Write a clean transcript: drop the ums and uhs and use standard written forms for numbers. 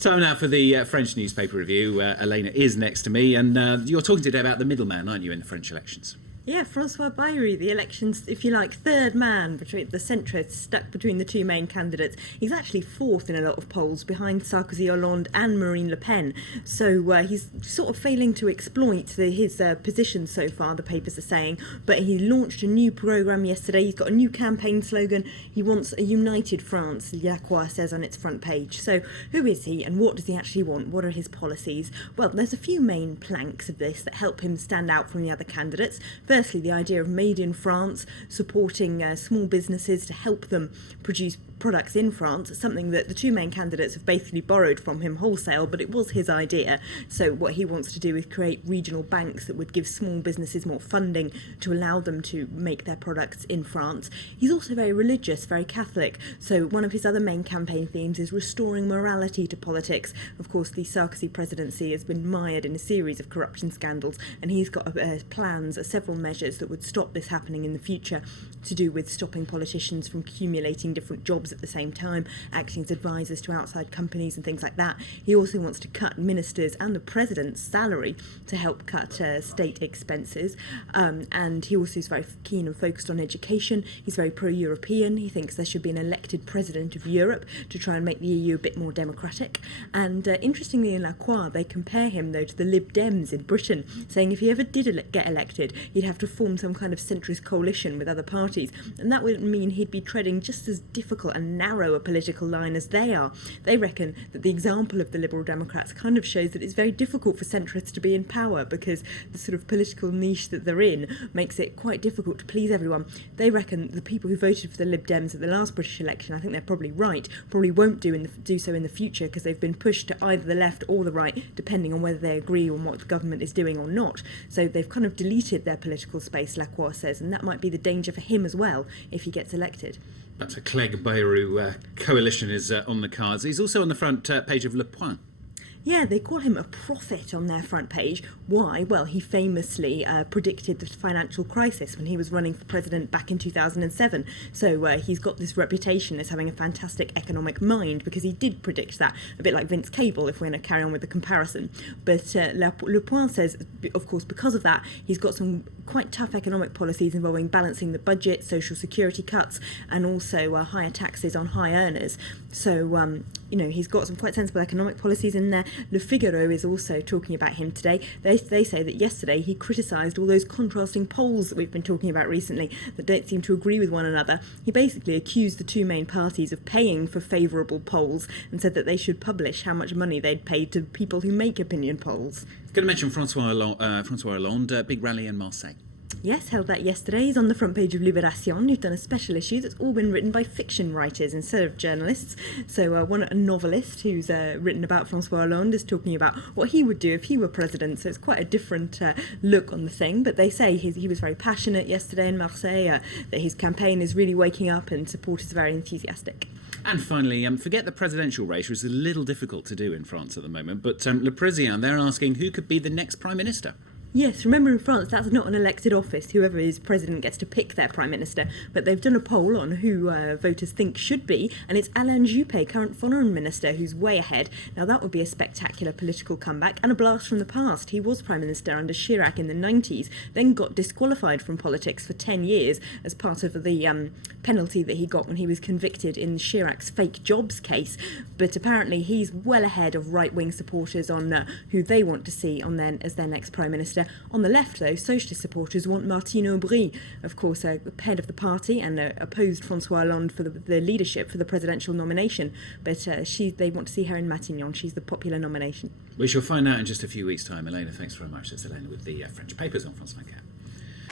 Time now for the French newspaper review. Elena is next to me, and you're talking today about the middleman, aren't you, in the French elections? Yeah, Francois Bayrou, the election's, if you like, third man between the centrists, stuck between the two main candidates. He's actually fourth in a lot of polls, behind Sarkozy, Hollande and Marine Le Pen. So he's sort of failing to exploit his position so far, the papers are saying. But he launched a new programme yesterday. He's got a new campaign slogan. He wants a united France, La Croix says on its front page. So who is he and what does he actually want? What are his policies? Well, there's a few main planks of this that help him stand out from the other candidates. Firstly, the idea of made in France, supporting small businesses to help them produce products in France, something that the two main candidates have basically borrowed from him wholesale, but it was his idea. So what he wants to do is create regional banks that would give small businesses more funding to allow them to make their products in France. He's also very religious, very Catholic, so one of his other main campaign themes is restoring morality to politics. Of course, the Sarkozy presidency has been mired in a series of corruption scandals, and he's got plans, several measures that would stop this happening in the future, to do with stopping politicians from accumulating different jobs at the same time, acting as advisors to outside companies and things like that. He also wants to cut ministers and the president's salary to help cut state expenses, and he also is very keen and focused on education. He's very pro-European. He thinks there should be an elected president of Europe to try and make the EU a bit more democratic. And interestingly, in La Croix, they compare him though to the Lib Dems in Britain, saying if he ever did get elected, he'd have to form some kind of centrist coalition with other parties, and that would mean he'd be treading just as difficult and narrow a political line as they are. They reckon that the example of the Liberal Democrats kind of shows that it's very difficult for centrists to be in power, because the sort of political niche that they're in makes it quite difficult to please everyone. They reckon the people who voted for the Lib Dems at the last British election, I think they're probably right, probably won't do so in the future, because they've been pushed to either the left or the right, depending on whether they agree on what the government is doing or not. So they've kind of deleted their political space, La Croix says, and that might be the danger for him as well if he gets elected. That's a Clegg-Bayrou coalition is on the cards. He's also on the front page of Le Point. Yeah, they call him a prophet on their front page. Why? Well, he famously predicted the financial crisis when he was running for president back in 2007. So he's got this reputation as having a fantastic economic mind, because he did predict that, a bit like Vince Cable, if we're going to carry on with the comparison. But Le Point says, of course, because of that, he's got some quite tough economic policies involving balancing the budget, social security cuts, and also higher taxes on high earners. So, he's got some quite sensible economic policies in there. Le Figaro is also talking about him today. They say that yesterday he criticised all those contrasting polls that we've been talking about recently that don't seem to agree with one another. He basically accused the two main parties of paying for favourable polls and said that they should publish how much money they'd paid to people who make opinion polls. Going to mention Francois Hollande, big rally in Marseille. Yes, held that yesterday. He's on the front page of Libération, who've done a special issue that's all been written by fiction writers instead of journalists. So a novelist who's written about Francois Hollande is talking about what he would do if he were president. So it's quite a different look on the thing. But they say he was very passionate yesterday in Marseille, that his campaign is really waking up and supporters are very enthusiastic. And finally, forget the presidential race, which is a little difficult to do in France at the moment. But Le Parisien, they're asking who could be the next prime minister. Yes, remember in France, that's not an elected office. Whoever is president gets to pick their prime minister. But they've done a poll on who voters think should be, and it's Alain Juppé, current foreign minister, who's way ahead. Now, that would be a spectacular political comeback and a blast from the past. He was prime minister under Chirac in the 90s, then got disqualified from politics for 10 years as part of the penalty that he got when he was convicted in Chirac's fake jobs case. But apparently he's well ahead of right-wing supporters on who they want to see as their next prime minister. On the left, though, socialist supporters want Martine Aubry, of course, head of the party, and opposed Francois Hollande for the leadership for the presidential nomination. But they want to see her in Matignon. She's the popular nomination. We shall find out in just a few weeks' time. Elena, thanks very much. That's Elena with the French papers on France 24.